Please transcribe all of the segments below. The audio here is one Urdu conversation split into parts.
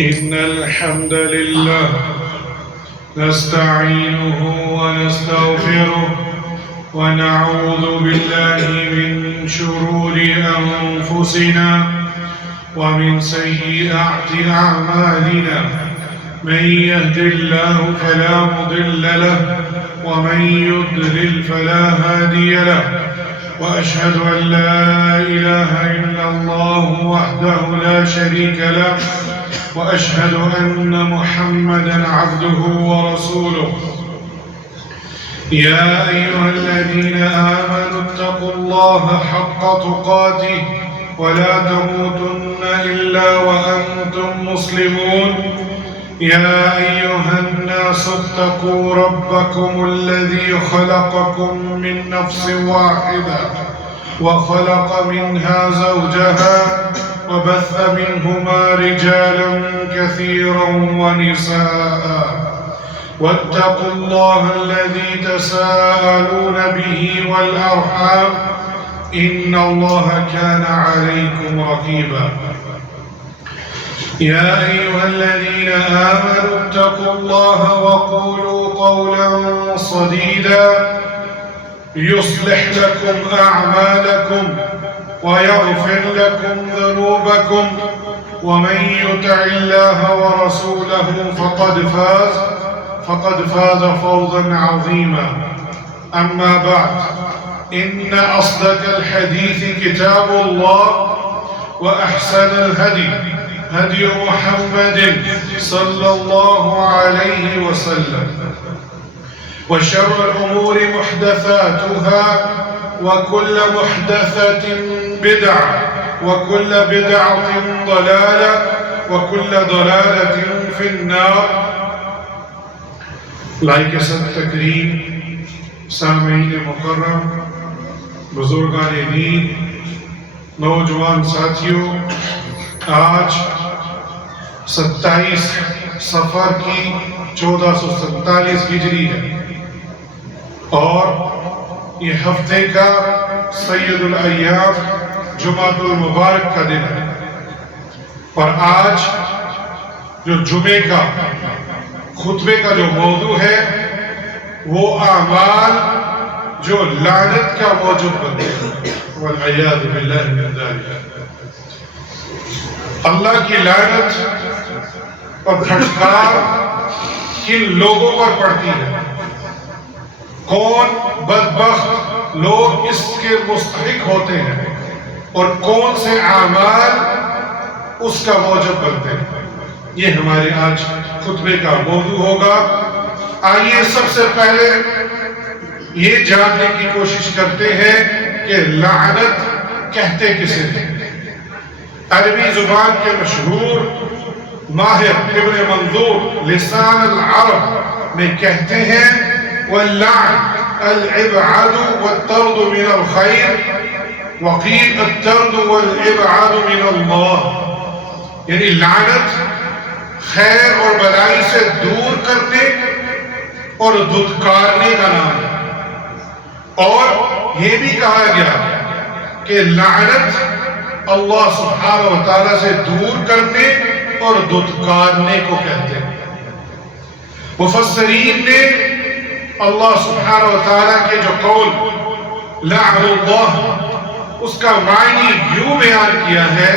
إن الحمد لله نستعينه ونستغفره ونعوذ بالله من شرور أنفسنا ومن سيئات أعمالنا. من يهد الله فلا مضل له ومن يضلل فلا هادي له. وأشهد أن لا إله إلا الله وحده لا شريك له وأشهد أن محمدًا عبده ورسوله. يا أيها الذين آمنوا اتقوا الله حق تقاته ولا تموتن إلا وأنتم مسلمون. يا أيها الناس اتقوا ربكم الذي خلقكم من نفس واحدة وخلق منها زوجها وبث منهما رجالا كثيرا ونساء. واتقوا الله الذي تساءلون به والأرحام إن الله كان عليكم رقيبا. يا أيها الذين آمنوا اتقوا الله وقولوا قولا سديدا يصلح لكم أعمالكم ويغفر لكم ذنوبكم ومن يطع الله ورسوله فقد فاز فوزا عظيما. أما بعد، إن أصدق الحديث كتاب الله وأحسن الهدي هدي محمد صلى الله عليه وسلم وشر الأمور محدثاتها وكل محدثة بدعة وكل بدعة ضلالة وكل ضلالة في النار. لائق صد تکریم سامعین مکرم، بزرگان دین، نوجوان ساتھیوں، آج 27 صفر کی 1447 ہجری ہے اور یہ ہفتے کا سید الایام جمعۃ المبارک کا دن ہے. اور آج جو جمعے کا خطبے کا جو موضوع ہے وہ اعمال جو لعنت کا موجب بنتے ہیں، والعیاذ باللہ من ذلک. اللہ کی لعنت اور دھٹکار کن لوگوں پر پڑتی ہے؟ کون بدبخت لوگ اس کے مستحق ہوتے ہیں اور کون سے اعمال اس کا موجب بنتے ہیں؟ یہ ہمارے آج خطبے کا موضوع ہوگا. آئیے سب سے پہلے یہ جاننے کی کوشش کرتے ہیں کہ لعنت کہتے کسے ہیں. عربی زبان کے مشہور ماہر ابن منظور لسان العرب میں کہتے ہیں واللعن الابعاد والطرد من الخير وقيل الطرد والابعاد من الله. یعنی لعنت خیر اور بلائی سے دور کرنے اور دھتکارنے کا نام ہے. اور یہ بھی کہا گیا کہ لعنت اللہ سبحانہ و تعالیٰ سے دور کرنے اور دھتکارنے کو کہتے ہیں. مفسرین نے اللہ سبحانہ و تعالیٰ کے جو قول لعن اللہ، اس کا معنی یوں بیان کیا ہے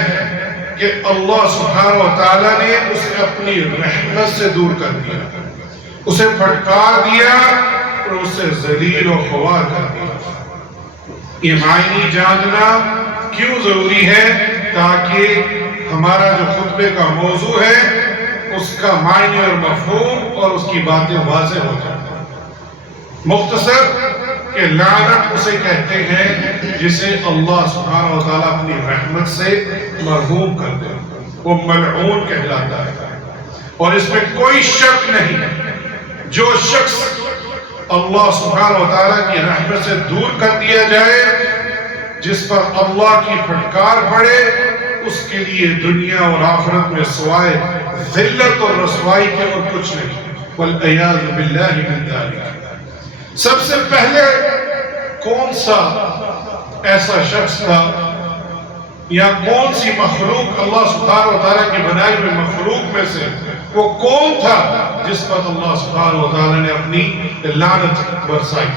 کہ اللہ سبحانہ و تعالیٰ نے اسے اپنی رحمت سے دور کر دیا، اسے پھٹکار دیا اور اسے ذلیل و خوار کر دیا. یہ معنی جاننا کیوں ضروری ہے؟ تاکہ ہمارا جو خطبے کا موضوع ہے اس کا معنی اور مفہوم اور اس کی باتیں واضح ہو جائیں. مختصر کہ لعنت اسے کہتے ہیں جسے اللہ سبحانہ و تعالیٰ اپنی رحمت سے مرحوم کر دے، وہ ملعون کہلاتا ہے. اور اس میں کوئی شک نہیں، جو شخص اللہ سبحانہ و تعالیٰ کی رحمت سے دور کر دیا جائے، جس پر اللہ کی پھٹکار پڑے، اس کے لیے دنیا اور آخرت میں سوائے ذلت اور رسوائی کے اور کچھ نہیں، والعیاذ باللہ من ذلک. سب سے پہلے کون سا ایسا شخص تھا یا کون سی مخلوق اللہ سبحانہ و تعالیٰ کی بنائی ہوئی مخلوق میں سے وہ کون تھا جس پر اللہ سبحانہ و تعالیٰ نے اپنی لعنت برسائی؟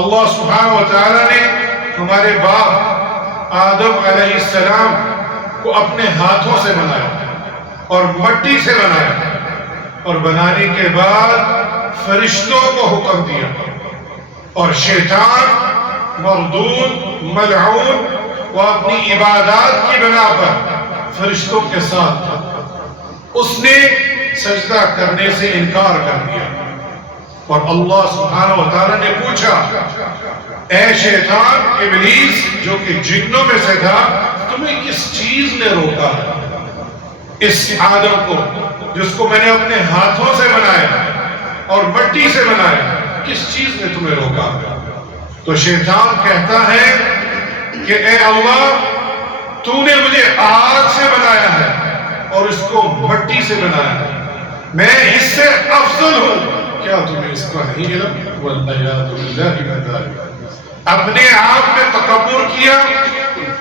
اللہ سبحانہ و تعالیٰ نے ہمارے باپ آدم علیہ السلام کو اپنے ہاتھوں سے بنایا اور مٹی سے بنایا، اور بنانے کے بعد فرشتوں کو حکم دیا، اور شیطان مردود ملعون وہ اپنی عبادات کی بنا پر فرشتوں کے ساتھ تھا، اس نے سجدہ کرنے سے انکار کر دیا، اور اللہ سبحانہ و تعالیٰ نے پوچھا اے شیطان ابلیس جو کہ جنوں میں سے تھا، تمہیں کس چیز نے روکا ہے اس آدم کو جس کو میں نے اپنے ہاتھوں سے بنایا اور مٹی سے بنایا، کس چیز نے تمہیں روکا؟ تو شیطان کہتا ہے کہ اے اللہ تو نے مجھے آگ سے بنایا ہے اور اس کو مٹی سے بنایا ہے، میں اس سے افضل ہوں، کیا تمہیں اس کا نہیں علم؟ والعیاذ باللہ من ذلک، اپنے آپ میں تکبر کیا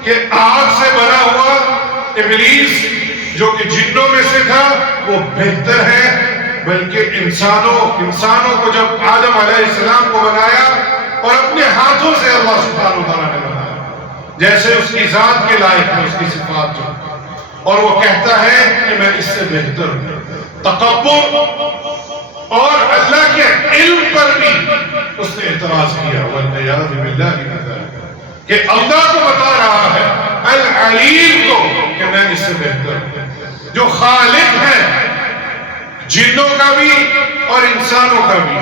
کہ آگ سے بنا ہوا ابلیس جو کہ جنوں میں سے تھا وہ بہتر ہے، بلکہ انسانوں کو جب آدم علیہ السلام کو بنایا اور اپنے ہاتھوں سے اللہ سبحانہ و تعالیٰ نے بنایا جیسے اس کی ذات کے لائق ہے، اس کی صفات جو، اور وہ کہتا ہے کہ میں اس سے بہتر ہوں۔ تکبر اور اللہ کے علم پر بھی اس نے اعتراض کیا، والعیاذ باللہ من ذلک، کہ اللہ کو بتا رہا ہے العلیم کو کہ میں اس سے بہتر ہوں، جو خالق ہے جنوں کا بھی اور انسانوں کا بھی،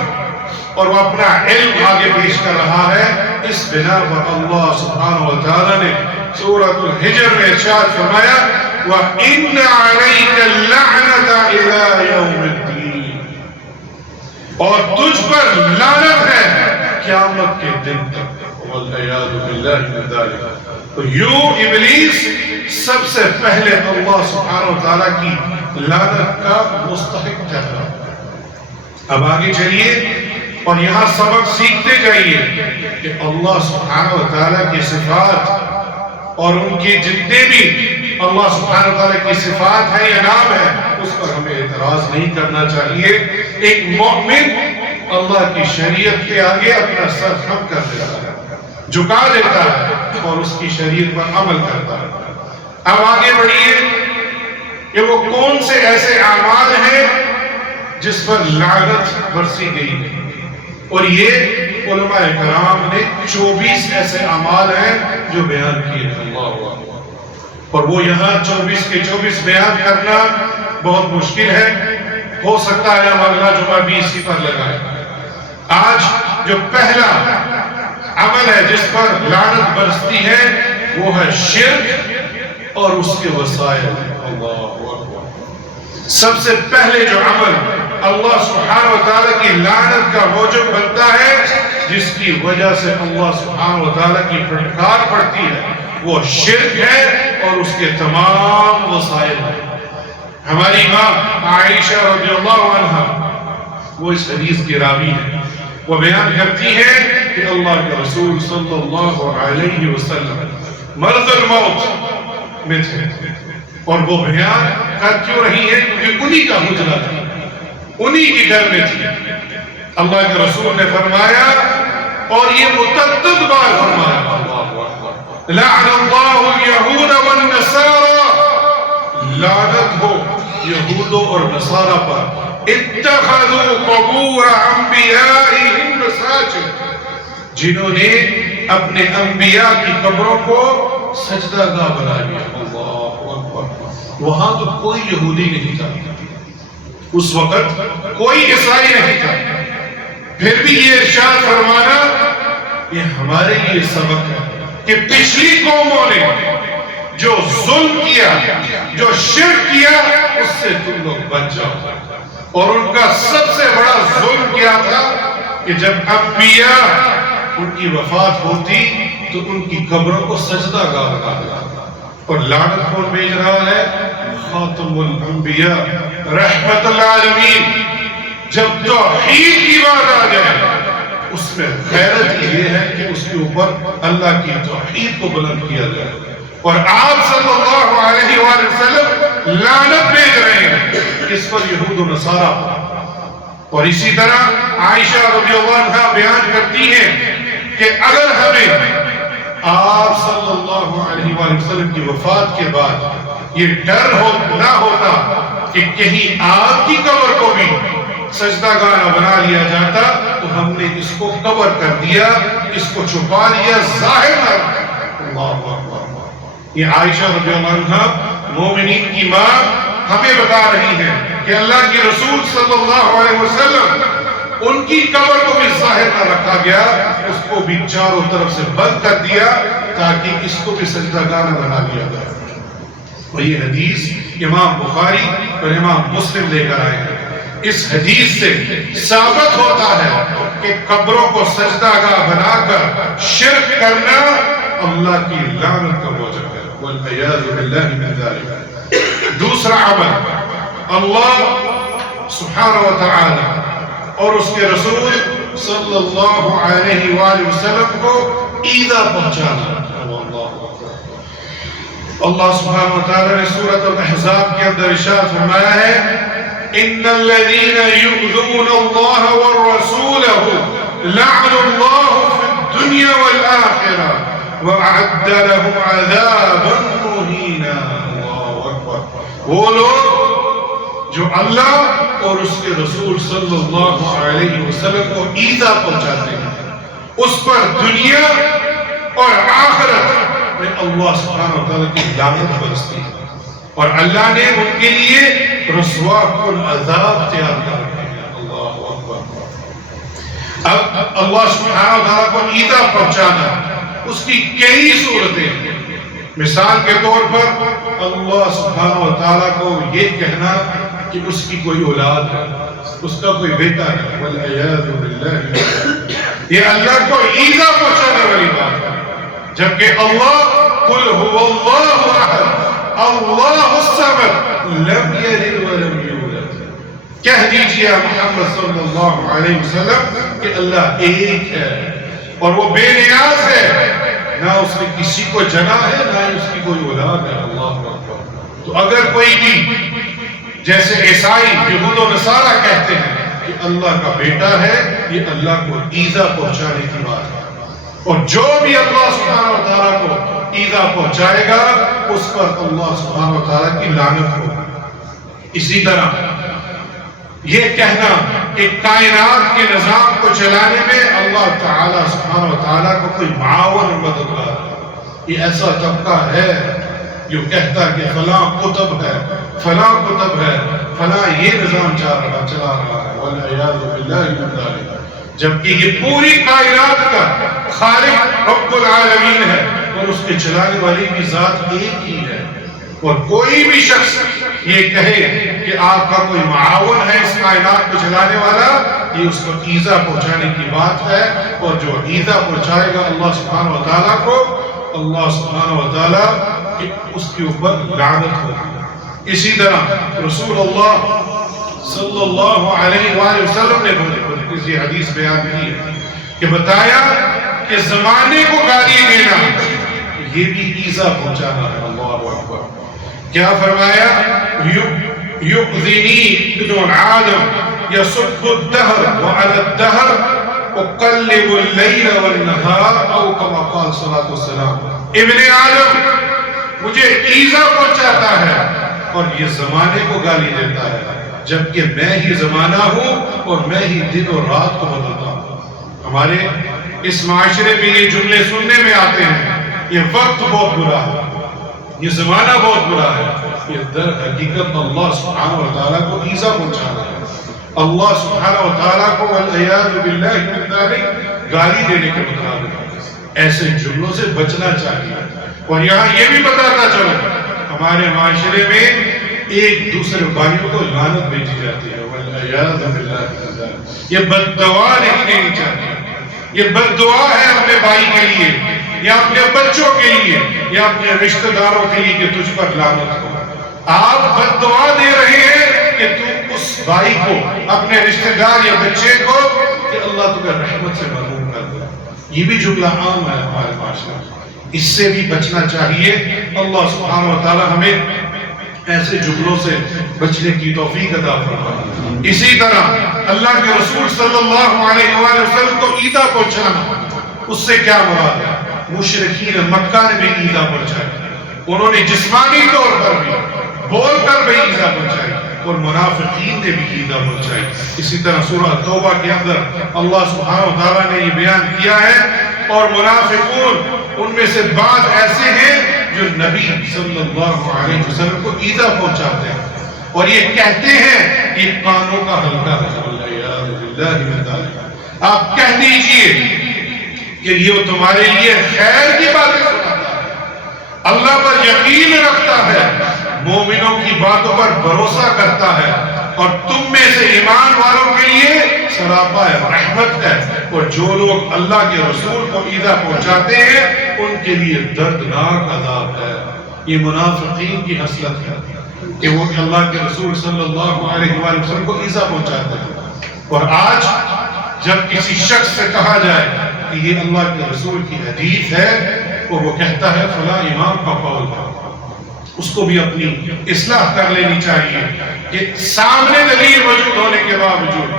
اور وہ اپنا علم آگے پیش کر رہا ہے۔ اس بنا پر اللہ سبحانہ و تعالیٰ نے سورۃ الحجر میں ارشاد فرمایا وَإِنَّ عَلَيْكَ اللَّعْنَةَ إِلَىٰ يَوْمِ الدِّينِ، اور تجھ پر لعنت ہے قیامت کے دن تک، والعیاذ باللہ من ذلک۔ تو یوں ابلیس سب سے پہلے اللہ سبحانہ و تعالیٰ کی لعنت کا مستحق ٹھہرا۔ اب آگے چلیے اور یہاں سبق سیکھتے جائیے کہ اللہ سبحانہ و تعالیٰ کی صفات اور ان کی جتنے بھی اللہ سبحانہ و تعالیٰ کی صفات ہیں یا نام ہے اس پر ہمیں اعتراض نہیں کرنا چاہیے۔ ایک مومن اللہ کی شریعت کے آگے اپنا سر خم کر دیتا ہے، جھکا دیتا ہے اور اس کی شریعت پر عمل کرتا ہے۔ اب آگے بڑھیے کہ وہ کون سے ایسے اعمال ہیں جس پر لعنت برسی گئی ہے، اور یہ علماء کرام نے 24 ایسے اعمال ہیں جو بیان کیے ہیں، اللہ اکبر، اور وہ یہاں 24 کے 24 بیان کرنا بہت مشکل ہے، ہو سکتا ہے ہم اگلا جمعہ بھی اسی پر لگائیں۔ آج جو پہلا عمل ہے جس پر لعنت برستی ہے وہ ہے شرک اور اس کے وسائل، اللہ اکبر۔ سب سے پہلے جو عمل اللہ سبحانہ و تعالیٰ کی لعنت کا موجب بنتا ہے، جس کی وجہ سے اللہ سبحانہ و تعالیٰ کی پھٹکار پڑتی ہے، وہ شرک ہے اور اس کے تمام وسائل ہیں۔ ہماری ماں عائشہ رضی اللہ عنہ وہ اس حدیث کی راوی ہے، وہ بیان کرتی ہے کہ اللہ کے رسول صلی اللہ علیہ وسلم مرض الموت میں تھے، اور وہ بیان کر کیوں رہی ہے کیونکہ انہی کا حجرہ تھا، انہی کی گھر میں تھی۔ اللہ کے رسول نے فرمایا اور یہ متعدد بار فرمایا، لعن اللہ الیہود والنصارى، لعنت ہو یہودوں اور نصارہ پر، اتخذوا قبور انبیائہم مساجد، جنہوں نے اپنے انبیاء کی قبروں کو سجدہ گاہ بنا لیا، اللہ اکبر۔ وہاں تو کوئی یہودی نہیں تھا، اس وقت کوئی عیسائی نہیں تھا، پھر بھی یہ ارشاد فرمانا یہ ہمارے لیے سبق ہے کہ پچھلی قوموں نے جو ظلم کیا، جو شرک کیا، اس سے تم لوگ بچ جاؤ۔ اور ان کا سب سے بڑا ظلم کیا تھا کہ جب انبیاء ان کی وفات ہوتی تو ان کی قبروں کو سجدہ گاہ بنا دیا، اور لعنت کون بھیج رہا ہے؟ خاتم الانبیاء رحمت العالمین۔ جب توحید کی بات آ جائے اس میں غیرت یہ ہے کہ اس کے اوپر اللہ کی توحید کو بلند کیا جائے، اور آپ صلی اللہ علیہ وآلہ وسلم لعنت بھیج رہے ہیں اس پر یہود و نصارہ پر۔ اور اسی طرح عائشہ رضی اللہ عنہا بیان کرتی ہیں کہ اگر ہمیں آپ صلی اللہ علیہ وآلہ وسلم کی وفات کے بعد یہ ڈر نہ ہوتا کہ کہیں آپ کی قبر کو بھی سجدہ گاہ بنا لیا جاتا تو ہم نے اس کو قبر کر دیا، اس کو چھپا لیا، ظاہر نہ رکھا۔ اللہ اکبر۔ یہ عائشہ رضی اللہ عنہا مومنین کی ماں ہمیں بتا رہی ہے کہ اللہ کے رسول صلی اللہ علیہ وسلم ان کی قبر کو بھی ظاہر نہ رکھا گیا، اس کو بھی چاروں طرف سے بند کر دیا تاکہ اس کو بھی سجدہ گاہ نہ بنا لیا جائے۔ اور یہ حدیث امام بخاری اور امام مسلم لے کر آئے ہیں۔ اس حدیث سے ثابت ہوتا ہے کہ قبروں کو سجدہ گاہ بنا کر شرک کرنا اللہ کی لعنت کا موجب ہے، والعیاذ باللہ من ذالک۔ دوسرا عمل، اللہ سبحانہ وتعالی اور اس کے رسول صلی اللہ علیہ وآلہ وسلم کو ایذا پہنچانا۔ اللہ سبحانہ وتعالی نے سورۃ الاحزاب کے اندر ارشاد فرمایا ہے ان الذين يؤذون الله ورسوله لعن الله في الدنيا والآخرة وأعد لهم عذابا مهينا۔ اللہ اکبر۔ وہ لوگ جو اللہ اور اس کے رسول صلی اللہ علیہ وسلم کو ایذا پہنچاتے ہیں، اس پر دنیا اور آخرت میں اللہ سبحانہ وتعالی کی لعنت برستی ہے، اور اللہ نے ان کے لیے رسوا کن عذاب تیار کر رکھے ہیں۔ اللہ اکبر۔ اب اللہ سبحانہ وتعالی کو ایذا پہنچانا اس کی کئی صورتیں ہیں۔ مثال کے طور پر اللہ سبحانہ وتعالی کو یہ کہنا کہ اس کی کوئی اولاد ہے، اس کا کوئی بیٹا ہے، والعیاذ باللہ، یہ اللہ کو ایذا پہنچانے والی بات ہے۔ جبکہ اللہ قل هو اللہ احد اللہ الصمد لم یلد ولم یولد، کہہ دیجئے محمد صلی اللہ علیہ وسلم کہ اللہ ایک ہے اور وہ بے نیاز ہے، نہ اس نے کسی کو جنا ہے نہ اس کی کوئی اولاد ہے۔ اللہ اکبر۔ تو اگر کوئی بھی جیسے عیسائی یہود و نصارہ کہتے ہیں کہ اللہ کا بیٹا ہے، یہ اللہ کو ایذا پہنچانے کی بات ہے، اور جو بھی اللہ سبحانہ وتعالی کو ایذا پہنچائے گا اس پر اللہ سبحانہ وتعالی کی لعنت ہوگی۔ اسی طرح یہ کہنا کہ کائنات کے نظام کو چلانے میں اللہ تعالی سبحانہ وتعالی کو کوئی معاون مددگار ہے، یہ ایسا طبقہ ہے جو کہتا ہے کہ فلاں قطب ہے، فلاں قطب ہے، فلاں یہ نظام چلا رہا ہے، والعیاذ باللہ من ذالک، جبکہ یہ پوری کائنات کا خالق رب العالمین ہے اور اس کے چلانے والی بھی ذات ایک ہی ہے۔ اور کوئی بھی شخص یہ کہے کہ آپ کا کوئی معاون ہے اس کائنات کو چلانے والا، یہ اس کو ایذا پہنچانے کی بات ہے، اور جو ایذا پہنچائے گا اللہ سبحانہ وتعالی کو، اللہ سبحانہ وتعالی اس کے اوپر لعنت ہوگی۔ اسی طرح رسول اللہ صلی اللہ علیہ وآلہ وسلم نے کسی حدیث بیان کی ہے کہ بتایا کہ زمانے کو گالی دینا یہ بھی ایذا پہنچانا ہے۔ اللہ اکبر۔ کیا فرمایا؟ یؤذنی ابن آدم یسب الدہر وعلی الدہر اقلب اللیل والنہار، او کما قال صلی اللہ علیہ وسلم، ابن آدم مجھے ایذا پہنچاتا ہے اور یہ زمانے کو گالی دیتا ہے، جبکہ میں ہی زمانہ ہوں اور میں ہی دن اور رات کو بدلتا ہوں۔ ہمارے اس معاشرے میں یہ جملے سننے میں آتے ہیں، یہ وقت بہت برا ہے، یہ زمانہ بہت برا ہے، یہ در حقیقت اللہ سبحانہ وتعالی کو ایذا پہنچانا ہے، اللہ سبحانہ وتعالی کو والعیاذ باللہ من ذالک گالی دینے کے مطابق ایسے جملوں سے بچنا چاہیے۔ اور یہاں یہ بھی بتاتا چلو ہمارے معاشرے میں ایک دوسرے بھائیوں کو لعنت بھیجی جاتی ہے، والعیاذ باللہ من ذالک، یہ بد دعا نہیں دینی چاہیے، یہ بد دعا ہے اپنے بھائی کے لیے یا اپنے بچوں کے لیے یا اپنے رشتہ داروں کے لیے کہ تجھ پر لعنت ہو۔ آپ بد دعا دے رہے ہیں کہ تم اس بھائی کو، اپنے رشتہ دار یا بچے کو، کہ اللہ تمہیں رحمت سے محروم کر دے۔ یہ بھی جملہ عام ہے ہمارے معاشرے میں، اس سے بھی بچنا چاہیے۔ اللہ سبحانہ و تعالی ہمیں ایسے جملوں سے بچنے کی توفیق عطا فرمائے۔ اسی طرح اللہ کے رسول صلی اللہ علیہ وآلہ وسلم کو ایذا پہنچانا، اس سے کیا مراد ہے؟ مشرکین مکہ نے بھی ایذا پہنچائی، انہوں نے جسمانی طور پر بھی بول کر بھی ایذا پہنچائی، اور منافقین نے بھی ایذا پہنچائی۔ اسی طرح سورہ توبہ کے اندر اللہ سبحانہ و تعالیٰ نے یہ بیان کیا ہے، اور منافقون ان میں سے بعض ایسے ہیں جو نبی صلی اللہ علیہ وسلم کو ایذا پہنچاتے ہیں اور یہ کہتے ہیں یہ کانوں کا حلقہ ہے۔ آپ کہہ دیجئے کہ یہ تمہارے لیے خیر کی باتیں سناتا ہے، اللہ پر یقین رکھتا ہے، مومنوں کی باتوں پر بھروسہ کرتا ہے، اور تم میں سے ایمان والوں کے لیے سراپا رحمت ہے، اور جو لوگ اللہ کے رسول کو ایذا پہنچاتے ہیں ان کے لیے دردناک عذاب ہے۔ یہ منافقین کی خصلت ہے کہ وہ اللہ کے رسول صلی اللہ علیہ وآلہ وسلم کو ایذا پہنچاتے ہیں، اور آج جب کسی شخص سے کہا جائے کہ یہ اللہ کے رسول کی حدیث ہے اور وہ کہتا ہے فلاں امام کا قول ہے، اس کو بھی اپنی اصلاح کر لینی چاہیے کہ سامنے دلیل موجود ہونے کے باوجود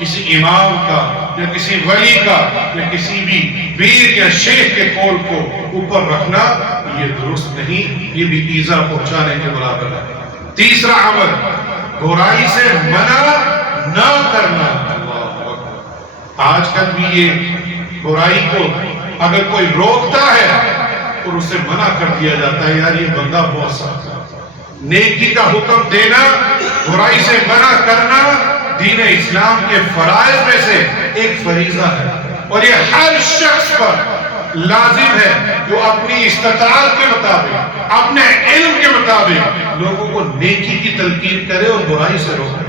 کسی امام کا یا کسی ولی کا یا کسی بھی پیر یا شیخ کے قول کو اوپر رکھنا یہ درست نہیں، یہ بھی ایذا پہنچانے کے برابر ہے۔ تیسرا عمل، برائی سے منع نہ کرنا۔ آج کل بھی یہ برائی کو اگر کوئی روکتا ہے اور اسے منع کر دیا جاتا ہے، یار یہ بندہ بہت سخت ہے۔ نیکی کا حکم دینا، برائی سے منع کرنا دین اسلام کے فرائض میں سے ایک فریضہ ہے، اور یہ ہر شخص پر لازم ہے جو اپنی استطاعت کے مطابق، اپنے علم کے مطابق لوگوں کو نیکی کی تلقین کرے اور برائی سے روکے۔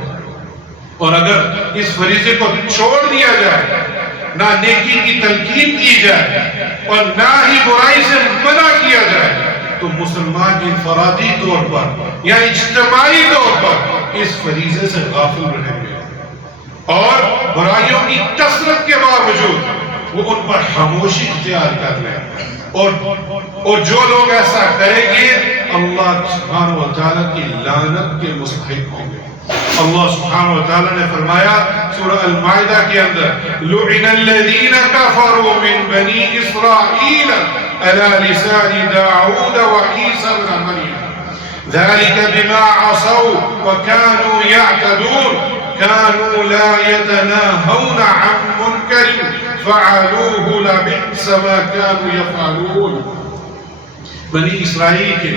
اور اگر اس فریضے کو چھوڑ دیا جائے، نہ نیکی کی تلقین کی جائے اور نہ ہی برائی سے منع کیا جائے، تو مسلمان انفرادی طور پر یا اجتماعی طور پر اس فریضے سے غافل رہیں گے، اور برائیوں کی کثرت کے باوجود وہ ان پر خاموشی اختیار کر لیں، اور جو لوگ ایسا کریں گے اللہ سبحانہ و تعالیٰ کی لعنت کے مستحق ہوں گے۔ اللہ سبحانہ و تعالیٰ نے فرمایا سورہ المائدہ کے اندر لعن الذین کفروا من بنی اسرائیل علی لسان داؤد وعیسی ابن مریم ذلك بما عصوا وكانوا يعتدون كانوا لا يتناهون عن منكر فعلوه لبئس ما كانوا يفعلون۔ بنی اسرائیل کے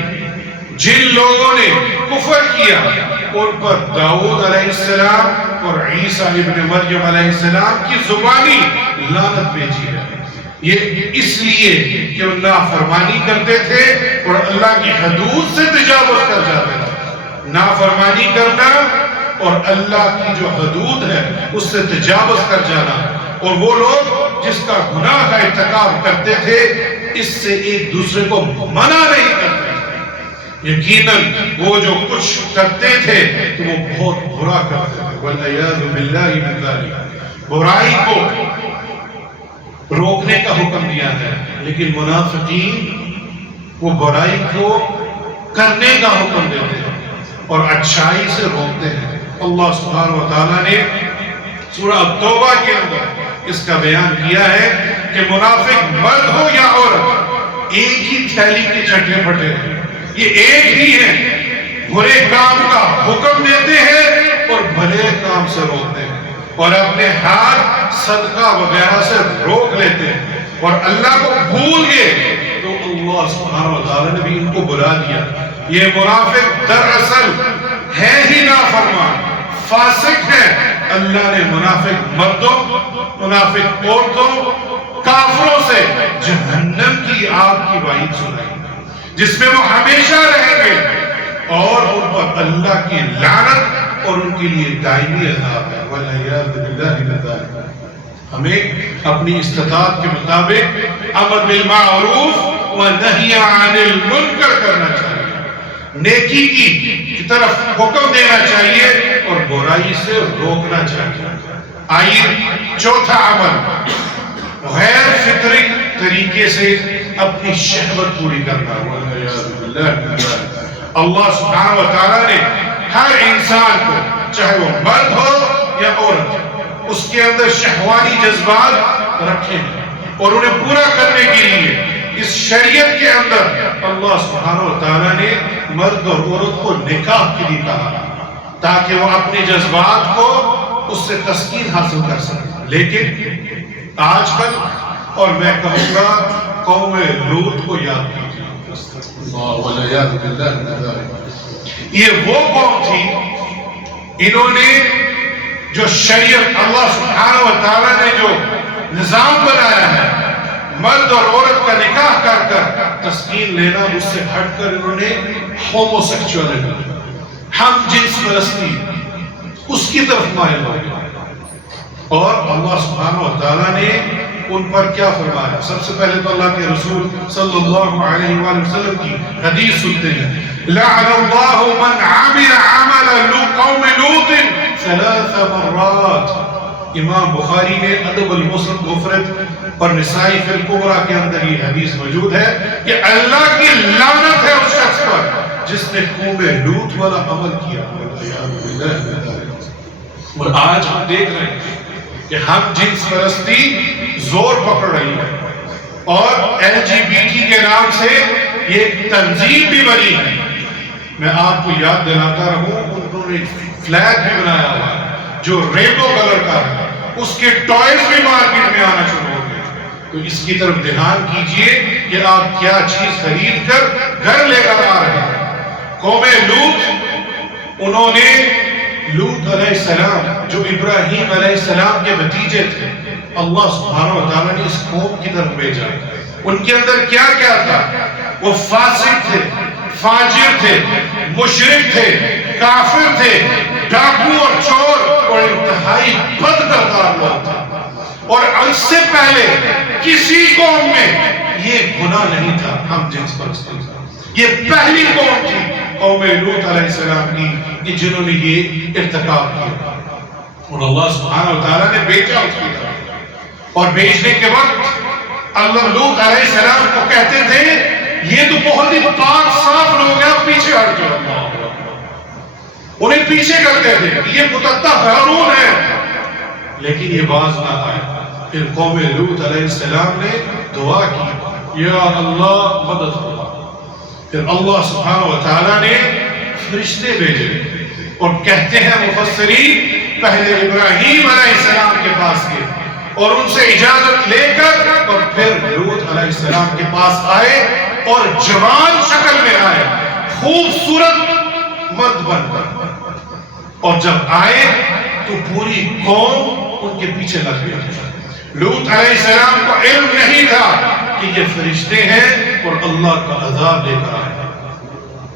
جن لوگوں نے کفر کیا ان پر داؤد علیہ السلام اور عیسیٰ ابن مریم علیہ السلام کی زبانی لعنت بھیجی ہے، یہ اس لیے کہ وہ نافرمانی کرتے تھے اور اللہ کی حدود سے تجاوز کر جاتے تھے۔ نافرمانی کرنا اور اللہ کی جو حدود ہے اس سے تجاوز کر جانا، اور وہ لوگ جس کا گناہ کا ارتکاب کرتے تھے اس سے ایک دوسرے کو منع نہیں کرتے تھے۔ یقیناً وہ جو کچھ کرتے تھے تو وہ بہت برا کرتے تھے، والعیاذ باللہ من ذلک۔ برائی کو روکنے کا حکم دیا ہے، لیکن منافقین وہ برائی کو کرنے کا حکم دیتے ہیں اور اچھائی سے روکتے ہیں۔ اللہ سبحانہ و تعالیٰ نے سورہ توبہ کے اندر اس کا بیان کیا ہے کہ منافق مرد ہو یا عورت ایک ہی تھیلی کے چھٹے پھٹے ہیں، یہ ایک ہی ہیں، برے کام کا حکم دیتے ہیں اور بھلے کام سے روکتے ہیں، اور اپنے ہاتھ صدقہ وغیرہ سے روک لیتے ہیں، اور اللہ کو بھول گئے تو اللہ سبحانہ و تعالیٰ نے بھی ان کو بلا دیا۔ یہ منافق دراصل ہے ہی نافرمان، فاسق ہے۔ اللہ نے منافق مردوں، منافق عورتوں، کافروں سے جہنم کی آگ کی وعید سنائی جس میں وہ ہمیشہ رہیں گے، اور ان پر اللہ کی لعنت اور ان کے لیے دائمی عذاب ہے، والعیاذ باللہ من ذلک۔ ہمیں اپنی استطاعت کے مطابق امر بالمعروف و نہی عن المنکر کرنا چاہیے، نیکی کی طرف حکم دینا چاہیے اور برائی سے روکنا چاہیے۔ آئیے چوتھا عمل، غیر فطری طریقے سے اپنی شہوت پوری کرنا. اللہ سبحانہ و تعالیٰ نے ہر انسان کو چاہے وہ مرد ہو یا عورت اس کے اندر شہوانی جذبات رکھے ہیں اور انہیں پورا کرنے کے لیے اس شریعت کے اندر اللہ سبحانہ و تعالیٰ نے مرد اور عورت کو نکاح کے لیے کہا تاکہ وہ اپنے جذبات کو اس سے تسکین حاصل کر سکے. لیکن آج کل اور میں کہوں گا قوم لوط کو یاد کیجیے. یہ وہ قوم تھی انہوں نے جو شریعت اللہ سبحانہ و تعالیٰ نے جو نظام بنایا ہے مرد اور عورت کا نکاح کر کر تسکین لینا اس سے ہٹ کر انہوں نے ہومو سیکچوئلٹی ہم جنس پرستی اس کی طرف مائل ہو گئے. اور اللہ سبحانہ و تعالیٰ نے ان پر کیا فرمایا؟ سب سے پہلے تو اللہ کے رسول صلی اللہ علیہ وآلہ وسلم کی حدیث سنتے ہیں. لعن اللہ من عمل عمل قوم لوط 3 مرات. امام بخاری نے ادب المفرد اور نسائی فی الکبریٰ کے اندر یہ حدیث موجود ہے کہ اللہ کی لعنت ہے اس شخص پر جس نے قوم لوط والا عمل کیا. اور آج ہم دیکھ رہے ہیں کہ ہم جنس پرستی زور پکڑ رہی ہے اور LGBT کے نام سے یہ تنظیم بھی بنی ہے. میں آپ کو یاد دلاتا رہوں انہوں نے فلیگ بھی بنایا ہوا ہے جو ریبو کلر کا ہے. اس کے ٹوائز بھی مارکیٹ میں آنا شروع ہو گئے. تو اس کی طرف دھیان کیجئے کہ آپ کیا چیز خرید کر گھر لے کر آ رہے ہیں. قوم لوط انہوں نے لوط علیہ السلام جو ابراہیم علیہ السلام کے بھتیجے تھے اللہ سبحانہ و تعالیٰ نے اس قوم کی طرف بھیجا. ان کے اندر کیا کیا تھا؟ وہ فاسق تھے، فاجر تھے، مشرک تھے، کافر تھے، ڈاکو اور چور اور انتہائی بد کردار لوگ تھے. اور اس سے پہلے کسی قوم میں یہ گناہ نہیں تھا ہم جنس پرستی. یہ پہلی قوم تھی قوم لوط علیہ السلام کی کہ جنہوں نے یہ ارتکاب کیا. اور اللہ سبحانہ و تعالیٰ نے بھیجا اس کی طرف. اور بھیجنے کے وقت اللہ لوط علیہ السلام کو کہتے تھے یہ تو بہت ہی پاک صاف لوگ ہیں پیچھے ہٹ جاؤ. انہیں پیچھے کرتے تھے یہ متعدد ہارون ہے لیکن یہ باز نہ آئے. پھر قوم لوط علیہ السلام نے دعا کی یا اللہ مدد فرما. پھر اللہ سبحانہ و تعالیٰ نے فرشتے بھیجے اور کہتے ہیں مفسرین پہلے ابراہیم علیہ السلام کے پاس گئے اور ان سے اجازت لے کر اور پھر لوط علیہ السلام کے پاس آئے اور جوان شکل میں آئے خوبصورت مرد بن کر. اور جب آئے تو پوری قوم ان کے پیچھے لگ گئی. لوط علیہ السلام کو علم نہیں تھا کہ یہ فرشتے ہیں اور اللہ کا عذاب لے کر آئے.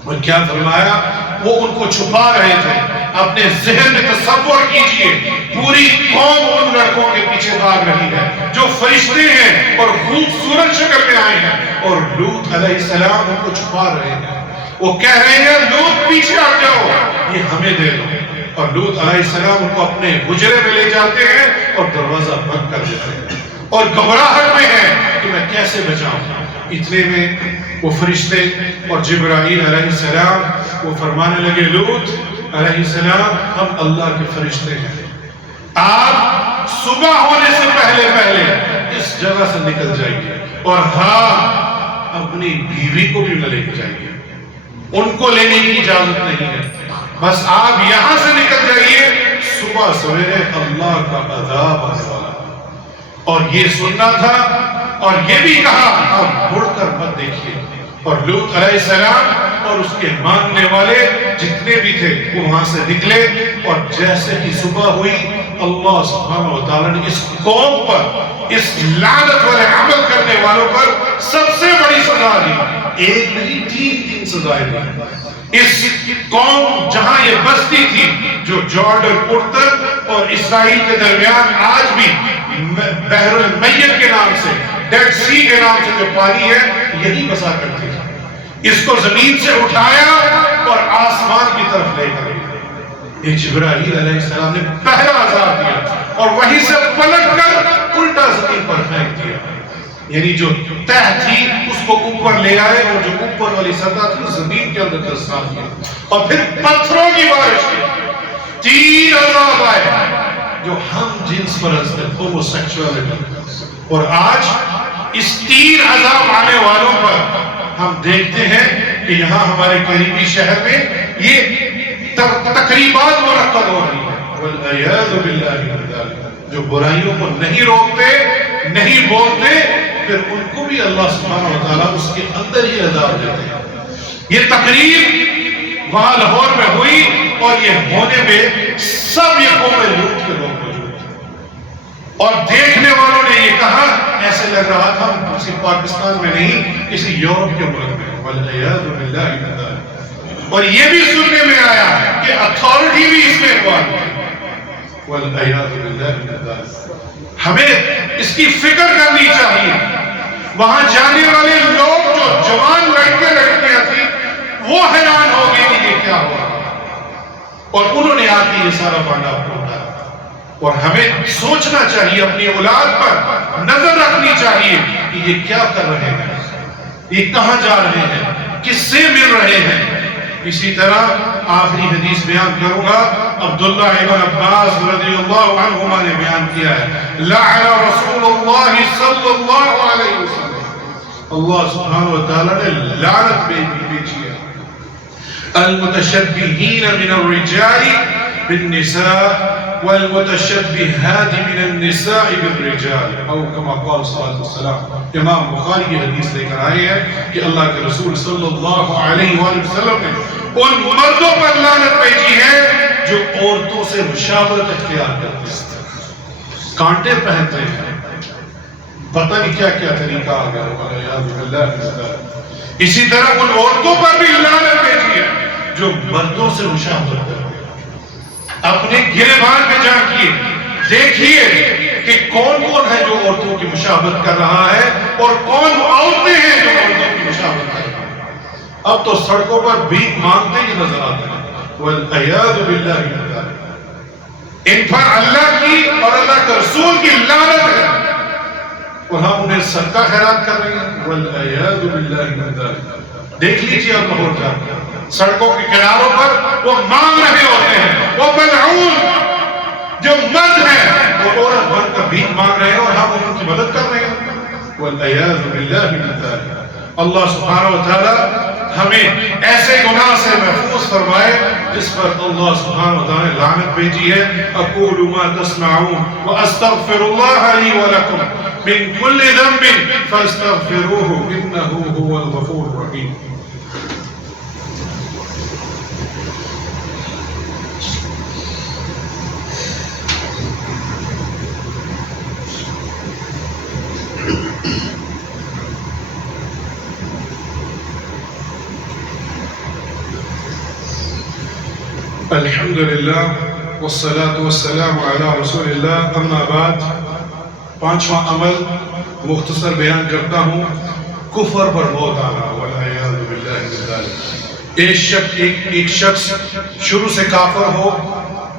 اور کیا فرمایا؟ وہ ان کو چھپا رہے تھے. اپنے ذہن میں تصور کیجئے پوری قوم ان لڑکوں کے پیچھے بھاگ رہی ہے جو فرشتے ہیں اور خوبصورت شکل میں آئے ہیں اور لوط علیہ السلام ان کو چھپا رہے ہیں. وہ کہہ رہے ہیں لوط پیچھے ہٹ جاؤ یہ ہمیں دے دو. اور لوط علیہ السلام ان کو اپنے حجرے میں لے جاتے ہیں اور دروازہ بند کر دیتے ہیں اور گھبراہٹ میں ہیں کہ میں کیسے بچاؤں. اتنے میں وہ فرشتے اور جبرائیل علیہ السلام وہ فرمانے لگے لوط علیہ السلام ہم اللہ کے فرشتے ہیں آپ صبح ہونے سے پہلے اس جگہ سے نکل جائیے اور ہاں اپنی بیوی کو بھی نہ لے کے جائیے. ان کو لینے کی اجازت نہیں ہے. بس آپ یہاں سے نکل جائیے صبح سویرے اللہ کا عذاب آنے والا. اور یہ سننا تھا اور یہ بھی کہا آپ مڑ کر مت دیکھیے. اور لوط علیہ السلام اور اس کے ماننے والے جتنے بھی تھے وہ وہاں سے نکلے اور جیسے ہی صبح ہوئی اللہ سبحانہ و تعالیٰ نے اس قوم پر اس لعنت والے عمل کرنے والوں پر سب سے بڑی سزا دی. ایک نہیں 3 سزائیں دی. اس قوم جہاں یہ بستی تھی جو جارڈن اردن اور اسرائیل کے درمیان آج بھی بحر المیت کے نام سے ڈیڈ سی کے نام سے جو پانی ہے یہی بسا کرتی ہے. اس کو زمین سے اٹھایا اور آسمان کی طرف لے کر یہ جبرائیل علیہ السلام نے پہلا عذاب دیا اور وہیں سے پلٹ کر الٹا زمین پر پھینک دیا. یعنی جو تہ تھی اس کو اوپر لے آئے اور جو اوپر والی سطح تھی زمین کے اندر دستہ کیا اور پھر پتھروں کی بارش کی 3 عذاب آئے جو ہم جنس پرست ہے ہومو سیکسولیٹی اور آج اس 3 عذاب آنے والوں پر ہم دیکھتے ہیں کہ یہاں ہمارے قریبی شہر میں یہ تقریبات منعقد ہو رہی ہیں والعیاذ باللہ من ذالک جو برائیوں کو نہیں روکتے نہیں بولتے پھر ان کو بھی اللہ سبحانہ وتعالیٰ اس کے اندر ہی عذاب دیتے ہیں یہ تقریب وہاں لاہور میں ہوئی اور یہ ہونے میں سب یہ قوم لوط کے لوگ موجود تھے اور دیکھنے والوں نے یہ کہا ایسے لگ رہا تھا کسی پاکستان میں نہیں کسی یورپ کے ملک میں والعیاذ باللہ من ذالک اور یہ بھی سننے میں آیا کہ اتھارٹی بھی اس میں انوالو ہے والعیاذ باللہ من ذالک ہمیں اس کی فکر کرنی چاہیے وہاں جانے والے لوگ جو جوان لڑکے لڑکیاں تھیں وہ حیران ہو گئے کہ یہ کیا ہوا اور انہوں نے آ کے یہ سارا بانڈا پھوٹا اور ہمیں سوچنا چاہیے اپنی اولاد پر نظر رکھنی چاہیے کہ یہ کیا کر رہے ہیں یہ کہاں جا رہے ہیں کس سے مل رہے ہیں اسی طرح آخری حدیث بیان کروں گا عبداللہ ابن عباس رضی اللہ عنہما نے بیان کیا ہے لعن رسول اللہ صلی اللہ علیہ وسلم اللہ سبحانہ وتعالی نے لعنت بھیجی ہے المتشبہین من الرجال بالنساء والمتشبہات من النساء بالرجال او کما قال صلی اللہ علیہ وسلم امام بخاری کی حدیث لے کر آئے ہیں کہ اللہ کے رسول صلی اللہ علیہ وسلم نے ان مردوں پر لعنت بھیجی ہے جو عورتوں سے مشابہت اختیار کرتے ہیں کانٹے پہنتے ہیں پتہ نہیں کیا کیا طریقہ آ گیا اسی طرح ان عورتوں پر بھی لعنت بھیجی ہے جو مردوں سے مشابہت کرتے ہیں اپنے گریبان میں جا کے دیکھیے کہ کون کون ہے جو عورتوں کی مشابہت کر رہا ہے اور کون عورتیں ہیں جو عورتوں کی مشابہت کر رہا ہے اب تو سڑکوں پر بھیک مانگتے ہی نظر آتے ہیں والعیاذ باللہ من ذالک ان پر اللہ کی اور اللہ کے رسول کی لعنت ہے اور ہم انہیں صدقہ خیرات کر رہے ہیں والعیاذ باللہ من ذالک دیکھ لیجیے اب لاہور جا کر سڑکوں کے کناروں پر وہ مانگ رہے ہوتے ہیں وہ ملعون جو مرد ہیں وہ عورت بن کر بھیک مانگ رہے ہیں اور ہم ان کی مدد کر رہے ہیں والعیاذ باللہ من ذالک اللہ سبحانہ وتعالی ہمیں ایسے گناہ سے محفوظ فرمائے جس پر اللہ سبحانہ وتعالی نے لعنت بھیجی ہے اقول ما تسمعون واستغفر الله لي ولكم من كل ذنب فاستغفروه انه هو الغفور الرحيم الحمدللہ والصلاة والسلام علی رسول اللہ اما بعد پانچواں عمل مختصر بیان کرتا ہوں کفر پر موت آنا والعیاذ باللہ من ذالک ایک شخص شروع سے کافر ہو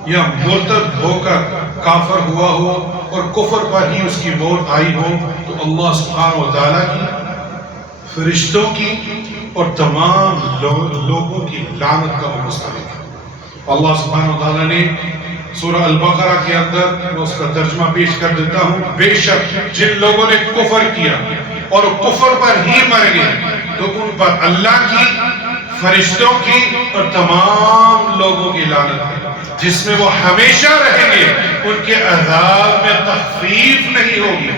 یا مرتد ہو کر کافر ہوا ہو اور کفر پر ہی اس کی موت آئی ہو تو اللہ سبحانہ وتعالی کی فرشتوں کی اور تمام لوگوں کی لعنت کا مستحق ہے اللہ سبحانہ وتعالی نے سورہ البقرہ کے اندر میں اس کا ترجمہ پیش کر دیتا ہوں بے شک جن لوگوں نے کفر کیا اور کفر پر ہی مر گئے تو ان پر اللہ کی فرشتوں کی اور تمام لوگوں کی لعنت ہے جس میں وہ ہمیشہ رہیں گے ان کے عذاب میں تخفیف نہیں ہوگی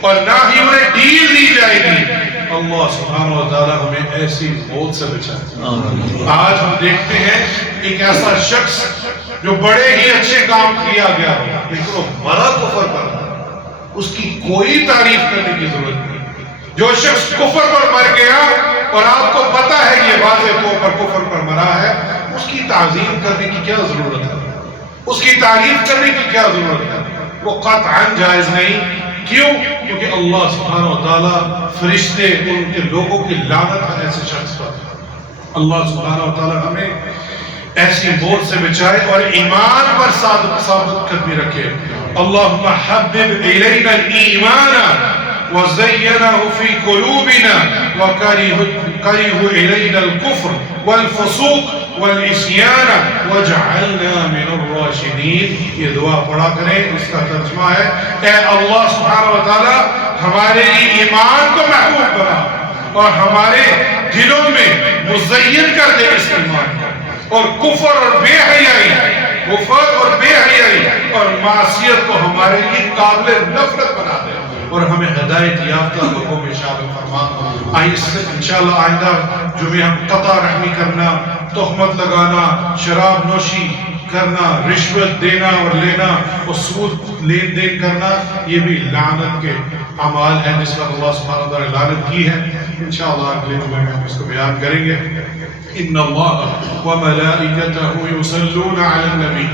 اور نہ ہی انہیں ڈیل دی جائے گی اللہ سبحانہ وتعالی ہمیں ایسی موت سے بچائے آج ہم دیکھتے ہیں ایک ایسا شخص جو بڑے ہی اچھے کام کیا گیا لیکن وہ مرا کفر پر اس کی کوئی تعریف کرنے کی ضرورت نہیں جو شخص کفر پر مر گیا اور آپ کو پتا ہے یہ واضح طور پر کفر پر مرا ہے اس کی تعظیم کرنے کی کیا ضرورت ہے اس کی تعریف کرنے کی کیا ضرورت ہے وہ قطعاً جائز نہیں کیوں کیونکہ اللہ سبحانہ وتعالی فرشتے اور ان کے لوگوں کی لعنت ہے ایسے شخص پر اللہ سبحانہ وتعالی ہمیں ایسی موت سے بچائے اور ایمان پر ثابت قدمی رکھے اللہم حبب الینا الایمان وزينه في قلوبنا وكره إلينا الكفر والفسوق والعصيان وجعلنا من الراشدين. یہ دعا پڑھا کریں. اس کا ترجمہ ہے اے اللہ سبحانہ و تعالی ہمارے ایمان کو محبوب بنا اور ہمارے دلوں میں مزین کر دے اس ایمان کو، اور کفر اور بے حیائی اور معصیت کو ہمارے لیے قابل نفرت بنا دے اور ہمیں ہدایت یافتہ لوگوں میں شامل فرما. انشاءاللہ آئندہ جمعے ہم قطع رحمی کرنا، تہمت لگانا، شراب نوشی کرنا، رشوت دینا اور لینا اور سود لین دین کرنا، یہ بھی لعنت کے اعمال ہیں جس پر اللہ سبحانہ وتعالی نے لعنت کی ہے. انشاءاللہ اگلے جمعے میں ہم اس کو بیان کریں گے. ان اللہ وملائکتہ یصلون علی النبی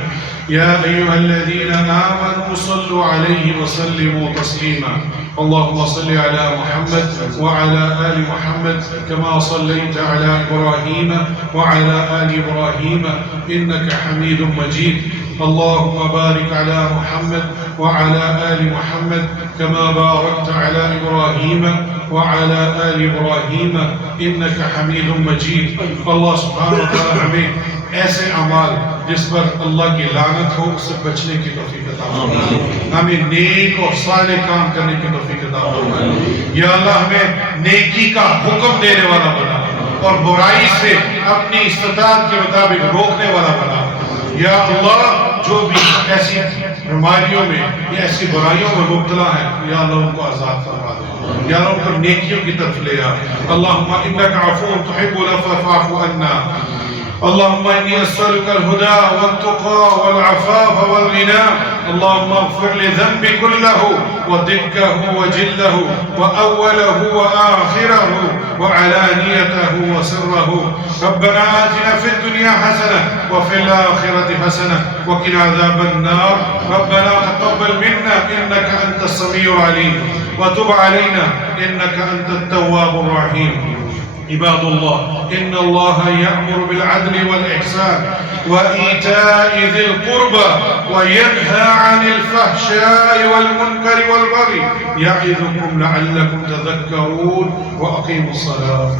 یا ایہا الذین آمنوا صلوا علیہ وسلموا تسلیما. اللهم صل على محمد وعلى آل محمد كما صليت على إبراهيم وعلى آل إبراهيم إنك حميد مجيد. اللهم بارك على محمد وعلى آل محمد كما باركت على إبراهيم وعلى آل إبراهيم إنك حميد مجيد. اللہ سبحانہ وتعالی ہمیں ایسے اعمال جس پر اللہ کی لعنت ہو اس سے بچنے کی توفیق عطا فرمائے. ہمیں نیک اور صالح کام کرنے کی توفیق عطا فرمائے. یا اللہ ہمیں نیکی کا حکم دینے والا بنا اور برائی سے اپنی استطاعت کے مطابق روکنے والا بنا. یا اللہ جو بھی ایسی بیماریوں میں یا ایسی برائیوں میں مبتلا ہیں یا اللہ ان کو آزاد فرما دے. یا اللہ ان کو نیکیوں کی طرف لے آ. اللہم انک عفو تحب العفو فاعف عنا. اللهم إني أسألك الهدى والتقى والعفاف والغنى. اللهم اغفر لذنبي كله ودقه وجله وأوله وآخره وعلانيته وسره. ربنا آتنا في الدنيا حسنة وفي الآخرة حسنة وقنا عذاب النار. ربنا تقبل منا إنك أنت السميع العليم وتب علينا إنك أنت التواب الرحيم. عباد الله إن الله يأمر بالعدل والإحسان وإيتاء ذي القربى وينهى عن الفحشاء والمنكر والبغي يعظكم لعلكم تذكرون وأقيموا الصلاة.